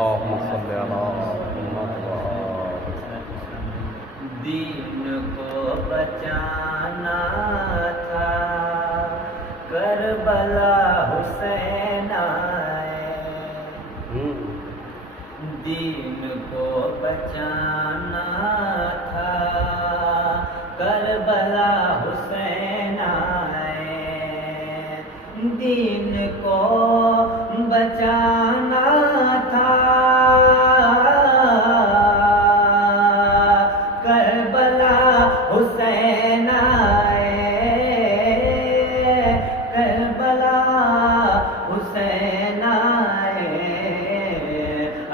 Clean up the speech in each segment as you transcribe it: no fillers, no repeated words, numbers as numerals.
اللهم صل على محمد وآل دین کو بچانا تھا کربلا حسین آئے، دین کو بچانا تھا کربلا حسین آئے، دین کو بچانا تھا کربلا حسین آئے، کربلا حسین آئے،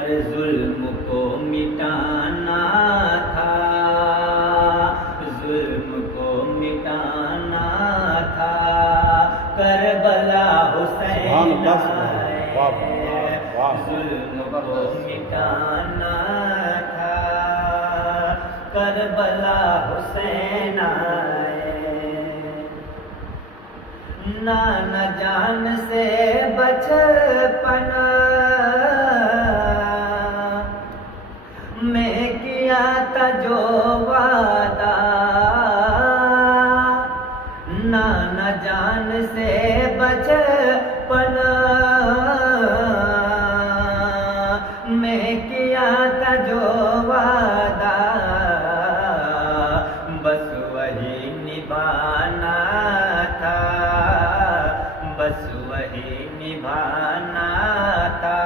ارے ظلم کو مٹانا تھا، ظلم کو مٹانا تھا کربلا حسین آئے، ظلم کو مٹانا تھا کربلا حسین آئے، نانا جان سے بچپن میں کیا تھا جو وعدہ، نانا جان سے بچپن میں کیا تھا جو وعدہ، بس وہی نبھانا تھا، بس وہی نبھانا تھا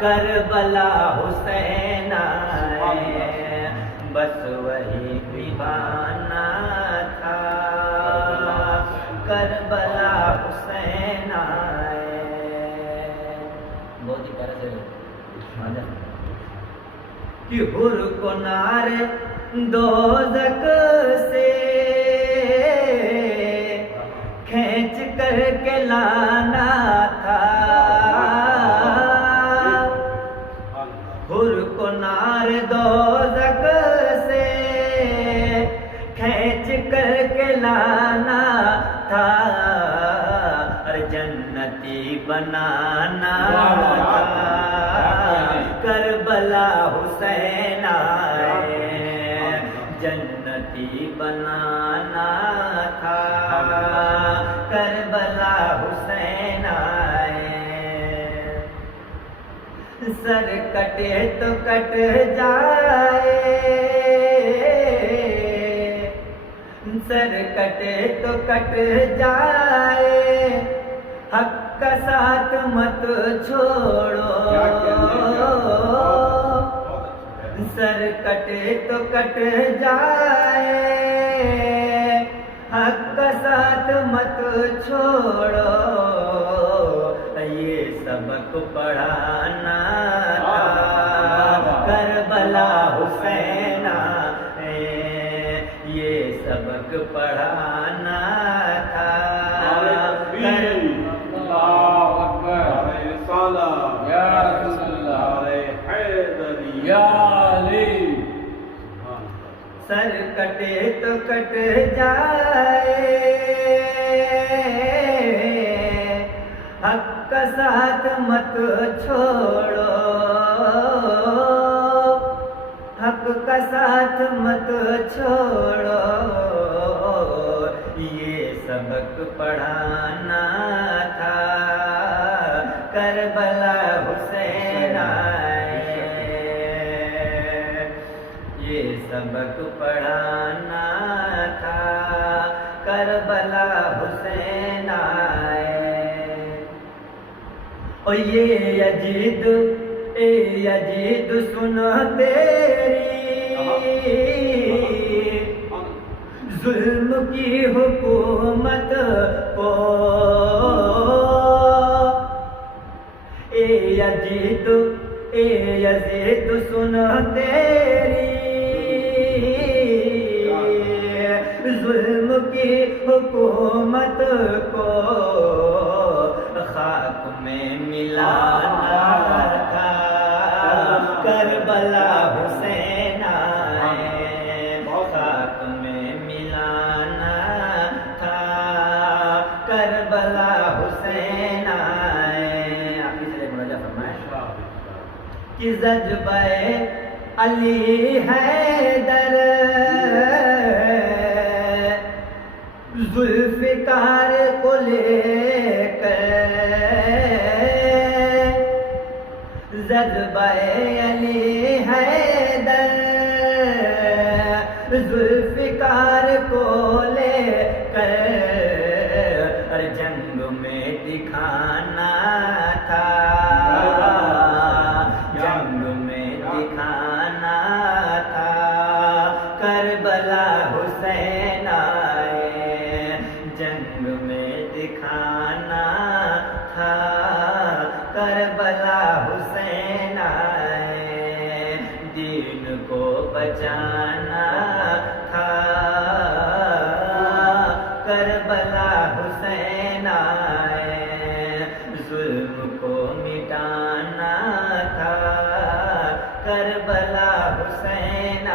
کربلا حسین آئے، بس وہی نبھانا تھا کربلا حسین آئے۔ بہت ہی پیارا سے کہ حر کو نار دوزخ سے کھینچ کر کے لانا تھا، حر کو نار دوزخ سے کھینچ کر کے لانا تھا، اور جنتی بنانا تھا کربلا حسین آئے، جنتی بنانا تھا کربلا حسین آئے، سر کٹے تو کٹ جائے، سر کٹے تو کٹ جائے، حق کا ساتھ مت چھوڑو، سر کٹے تو کٹ جائے، حق کا ساتھ مت چھوڑو، یہ سبق پڑھانا تھا کربلا حسین آئے، یہ سبق پڑھانا تھا سر کٹے تو کٹ جائے، حق کا ساتھ مت چھوڑو، حق کا ساتھ مت چھوڑو، یہ سبق پڑھانا تھا کربلا حسین آئے، یہ سبق پڑھانا تھا کربلا حسین آئے، اور یہ یزید اے یزید سن تیری ظلم کی حکومت کو، اے یزید اے یزید سن تیری ظلم کی حکومت کو، خاک میں ملانا تھا کربلا حسین آئے، خاک میں ملانا تھا کربلا حسین آئے۔ آپ کی سے مناجات فرمائیں۔ کہ جذبہ علی حیدر ذوالفقار کو لے کر، جذبہ علی حیدر ذوالفقار کو لے کر اور جنگ میں دکھانا تھا، جنگ میں دکھانا تھا، کربلا حسین آئے جنگ میں دکھانا تھا، کربلا حسین آئے دین کو بچانا تھا، کربلا حسین آئے ظلم کو مٹانا تھا، کربلا حسین